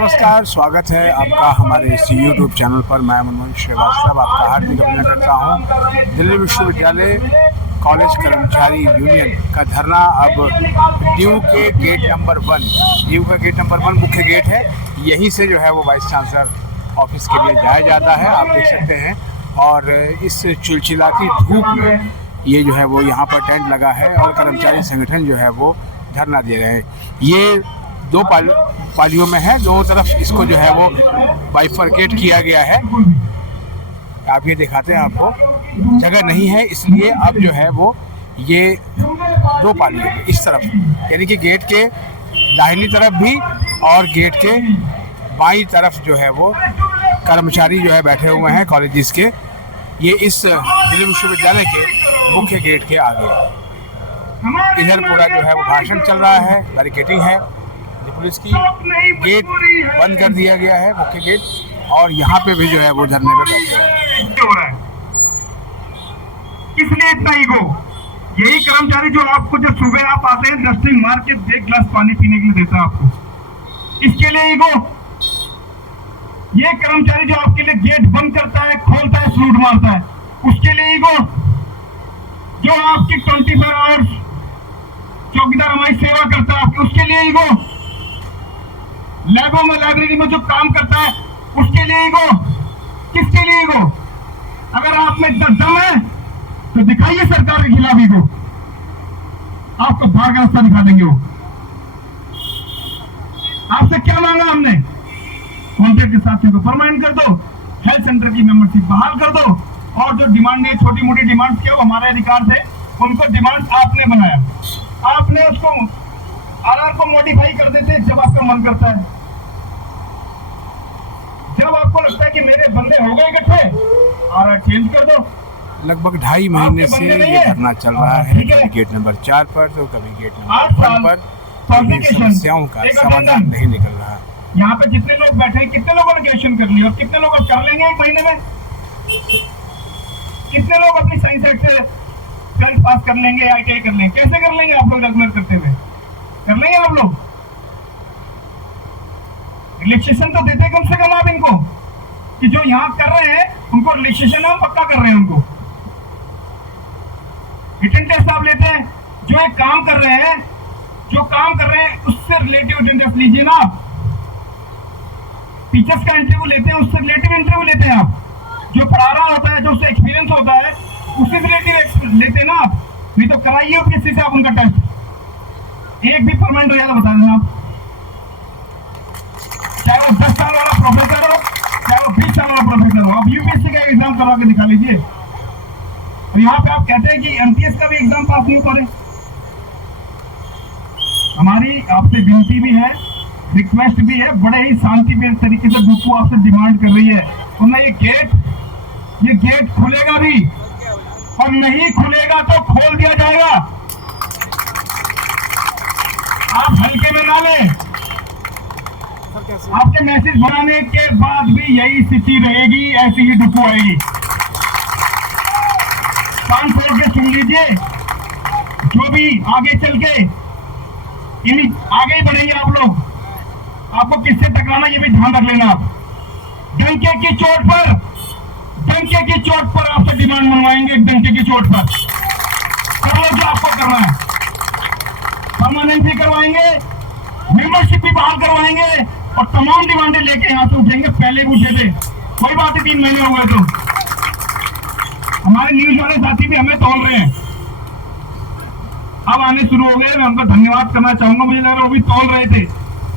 नमस्कार, स्वागत है आपका हमारे इस YouTube चैनल पर। मैं मनमोहन श्रीवास्तव आपका हार्दिक अभिनंदन करता हूं। दिल्ली विश्वविद्यालय कॉलेज कर्मचारी यूनियन का धरना अब ड्यू के गेट नंबर 1 मुख्य गेट है। यहीं से जो है वो वाइस चांसलर ऑफिस के लिए जाया जाता है, आप देख सकते हैं। और इस चिलचिलाती धूप में ये जो है वो यहाँ पर टेंट लगा है और कर्मचारी संगठन जो है वो धरना दे रहे हैं। ये दो पालियों में है, दोनों तरफ इसको जो है वो बाइफरकेट किया गया है। आप ये दिखाते हैं, आपको जगह नहीं है इसलिए अब जो है वो ये दो पालियों में इस तरफ, यानी कि गेट के दाहिनी तरफ भी और गेट के बाईं तरफ जो है वो कर्मचारी जो है बैठे हुए हैं कॉलेजेस के। ये इस दिल्ली विश्वविद्यालय के मुख्य गेट के आगे इधर पूरा जो है वो भाषण चल रहा है, बैरिकेडिंग है पुलिस की। गेट बंद कर दिया गया है, मुख्य गेट, और यहाँ पे भी जो है वो धरने पे बैठे हैं। इसलिए इतना ईगो, यही कर्मचारी जो आपको जब सुबह आप आते हैं डस्टिंग मार के 1 गिलास पानी पीने के लिए देता है आपको, इसके लिए ईगो। ये कर्मचारी जो आपके लिए गेट बंद करता है, खोलता है, सलूट मारता है, उसके लिए ईगो। जो आपकी 24 आवर्स चौकीदार हमारी सेवा करता है आपकी, उसके लिए ईगो। लैबों में, लाइब्रेरी में जो काम करता है उसके लिए ईगो। किसके लिए ईगो? अगर आप में दम है तो दिखाइए सरकार के खिलाफ ईगो, आपको भाग का रास्ता दिखा देंगे वो। आपसे क्या मांगा हमने? कॉन्ट्रैक्ट के साथियों को परमानेंट कर दो, हेल्थ सेंटर की मेंबरशिप बहाल कर दो, और जो डिमांड है, छोटी मोटी डिमांड के, वो हमारे अधिकार थे, उनको डिमांड आपने बनाया। आपने उसको आरआर को मॉडिफाई कर देते जब आपका मन करता है, जब आपको लगता है कि मेरे बंदे हो गए इकट्ठे, आरआर चेंज कर दो। लगभग 2.5 महीने से ये धरना चल रहा है, कभी गेट नंबर 4 पर तो कभी गेट नंबर 1 पर। समस्याओं का समाधान नहीं निकल रहा है। यहाँ पे जितने लोग बैठे हैं, कितने लोगों ने ग्रेजुएशन कर लिया और कितने लोग अब कर लेंगे 1 महीने में? कितने लोग अपनी साइंस एक्ट से 12th पास कर लेंगे, ITI कर लेंगे? कैसे कर लेंगे आप लोग रेगुलर करते हुए? कर लेंगे आप लोग? रिलैक्सेशन तो देते कम से कम आप इनको, कि जो यहाँ कर रहे हैं उनको रिलैक्सेशन हम पक्का कर रहे हैं उनको। रिटन टेस्ट आप लेते हैं, जो एक काम कर रहे हैं, उससे रिलेटिव रिटन टेस्ट लीजिए ना आप। टीचर्स का इंटरव्यू लेते हैं, उससे रिलेटिव इंटरव्यू लेते हैं आप। जो पढ़ा रहा होता है, जो उससे एक्सपीरियंस होता है, उससे रिलेटिव लेते हैं ना आप। नहीं तो कराइए यूपीएससी से आप उनका टेस्ट। एक भी परमानेंट हो जाए तो बता देना आप, चाहे वो 10 साल वाला प्रोफेसर हो, चाहे वो 20 साल वाला प्रोफेसर हो, आप यूपीएससी का एग्जाम करवा के दिखा लीजिए। और यहाँ पे आप कहते हैं कि एमटीएस का भी एग्जाम पास नहीं हो पा रहे। हमारी आपसे विनती भी है, रिक्वेस्ट भी है, बड़े ही शांतिपूर्ण तरीके से डुप्पू आपसे डिमांड कर रही है। वरना ये गेट खुलेगा भी, और नहीं खुलेगा तो खोल दिया जाएगा। आप हल्के में ना लें। आपके मैसेज बनाने के बाद भी यही स्थिति रहेगी, ऐसी ही डुप्पू आएगी। कान खोल के सुन लीजिए, जो भी आगे चल के आगे ही बढ़ेंगे आप लोग, आपको किससे टकराना ये भी ध्यान रख लेना आप। डंके की चोट पर आपसे डिमांड मनवाएंगे, डंके की चोट पर। कर लो जो आपको करना है, परमानेंट भी करवाएंगे, मेंबरशिप भी बहाल करवाएंगे, और तमाम डिमांडें लेके यहाँ से उठेंगे। पहले भी उठे थे, कोई बात नहीं, 3 महीने हो गए तो। हमारे न्यूज वाले साथी भी हमें तोल रहे हैं, अब आने शुरू हो गए। मैं उनका धन्यवाद करना चाहूंगा। मुझे लग रहा है वो भी तोल रहे थे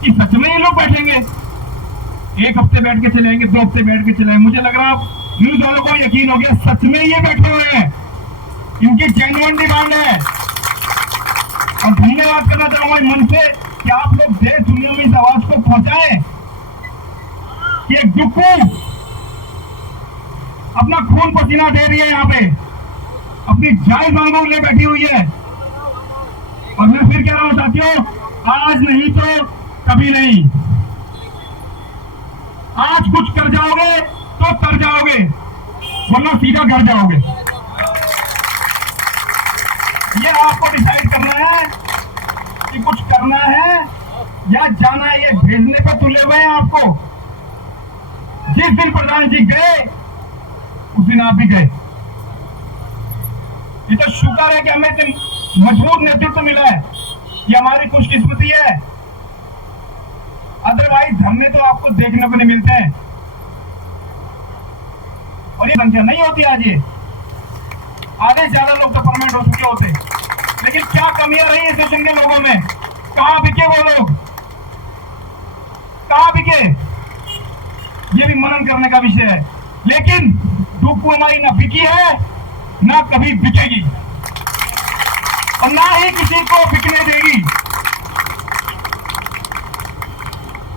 कि सच में ये लोग बैठेंगे, 1 हफ्ते बैठ के चलेंगे, 2 हफ्ते बैठ के चलेंगे। मुझे लग रहा है न्यूज वालों को यकीन हो गया, सच में ये बैठे हुए हैं, इनकी जेन्युइन डिमांड है। और धन्यवाद करना चाहूंगा मन से कि आप लोग देश दुनिया में इस आवाज को पहुंचाएं कि एक डुप्पू अपना खून पसीना दे रही है, यहाँ पे अपनी जायज मांगों के लिए बैठी हुई है। और मैं फिर कह रहा हूं साथियों, आज नहीं तो कभी नहीं। आज कुछ कर जाओगे तो तर जाओगे, वरना सीधा घर जाओगे। ये आपको डिसाइड करना है कि कुछ करना है या जाना है, ये भेजने पे तुले हुए हैं आपको। जिस दिन प्रधान जी गए उस दिन आप भी गए। ये तो शुक्र है कि हमें इतने मजबूत नेतृत्व मिला है, ये हमारी खुशकिस्मती है। अदरवाइज धरने तो आपको देखने को नहीं मिलते हैं, और ये संख्या नहीं होती आज। ये आधे से ज्यादा लोग तो परमानेंट हो चुके होते, लेकिन क्या कमियां रही है सेशन के लोगों में? कहां बिके वो लोग, कहां बिके? ये भी मनन करने का विषय है। लेकिन डुक्कू हमारी ना बिकी है, ना कभी बिकेगी, और ना ही किसी को बिकने देगी।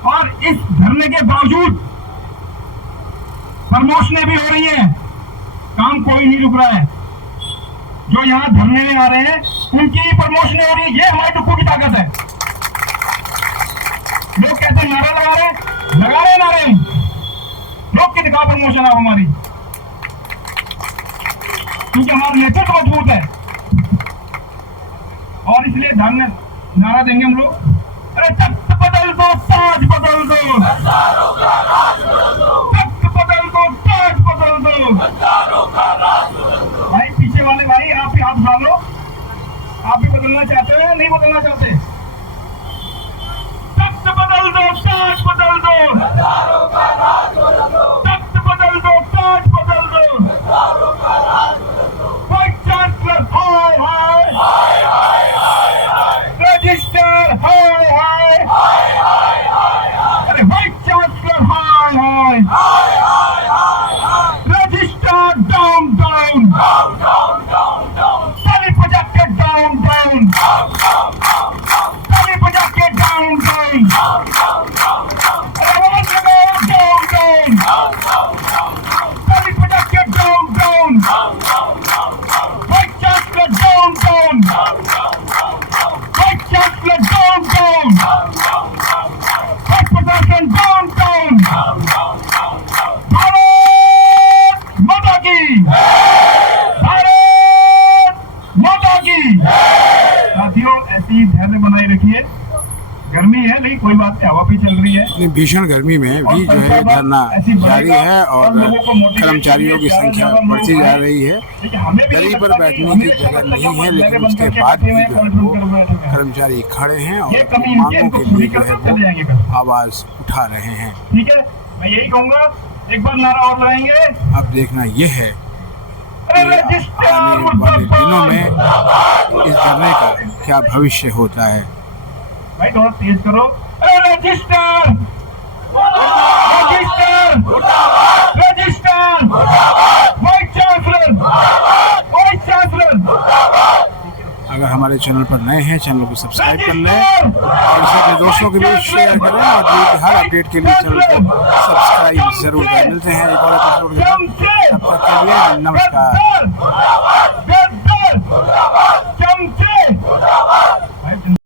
और इस धरने के बावजूद प्रमोशनें भी हो रही हैं, काम कोई नहीं रुक रहा है। जो यहाँ धरने में आ रहे हैं उनकी ही प्रमोशनें हो रही है। ये हमारे डुक्कू की ताकत है। लोग कहते हैं नारा लगा रहे हैं नारे, लोग की दिखा प्रमोशन आप हमारी, क्योंकि हमारा नेतृत्व मजबूत है। और इसलिए धरने नारा देंगे हम लोग, अरे तख्त बदल दो, ताज बदल दो, तख्त बदल दो, ताज बदल दो। भाई पीछे वाले भाई, आप ही हाथ डालो, आप भी बदलना चाहते हो या नहीं बदलना चाहते? तख्त बदल दो, ताज बदल दो, तख्त बदल दो, ताज बदल दो। वाइस चांसलर हाय हाय, रजिस्टर हाय हाय, अरे वाइस चांसलर हाय हाय, रजिस्टर डाउन डाउन, ताली बजा के डाउन डाउन, ताली बजा के डाउन डाउन, आवाज लगाओ डाउन डाउन, ताली बजा के down down, vice chancellor down down, vice chancellor down down, vice प्रशासन डाउन डाउन। भारत माता की, भारत माता की। साथियों, ऐसी धैर्य बनाए रखिए। गर्मी है लेकिन कोई बात नहीं, हवा भी चल रही है। इतनी भीषण गर्मी में भी जो है धरना जारी है और कर्मचारियों की संख्या बढ़ती जा रही है। दरी पर बैठने की जगह नहीं है, लेकिन उसके बाद भी जो है वो कर्मचारी खड़े हैं और अपनी मांगों के लिए जो है वो आवाज उठा रहे हैं। ठीक है, मैं यही कहूँगा, एक बार नारा और लगाएंगे। अब देखना ये है कि आने वाले दिनों में इस धरने का क्या भविष्य होता है। भाई थोड़ा तेज करो। Register, register, register, vice chancellor, vice chancellor. अगर हमारे चैनल पर नए हैं, चैनल को सब्सक्राइब कर लें और इसे अपने दोस्तों के बीच शेयर करें और वीडियो हर अपडेट के लिए चैनल को सब्सक्राइब जरूर करें। मिलते हैं एक और एपिसोड में, तब तक के लिए नमस्कार।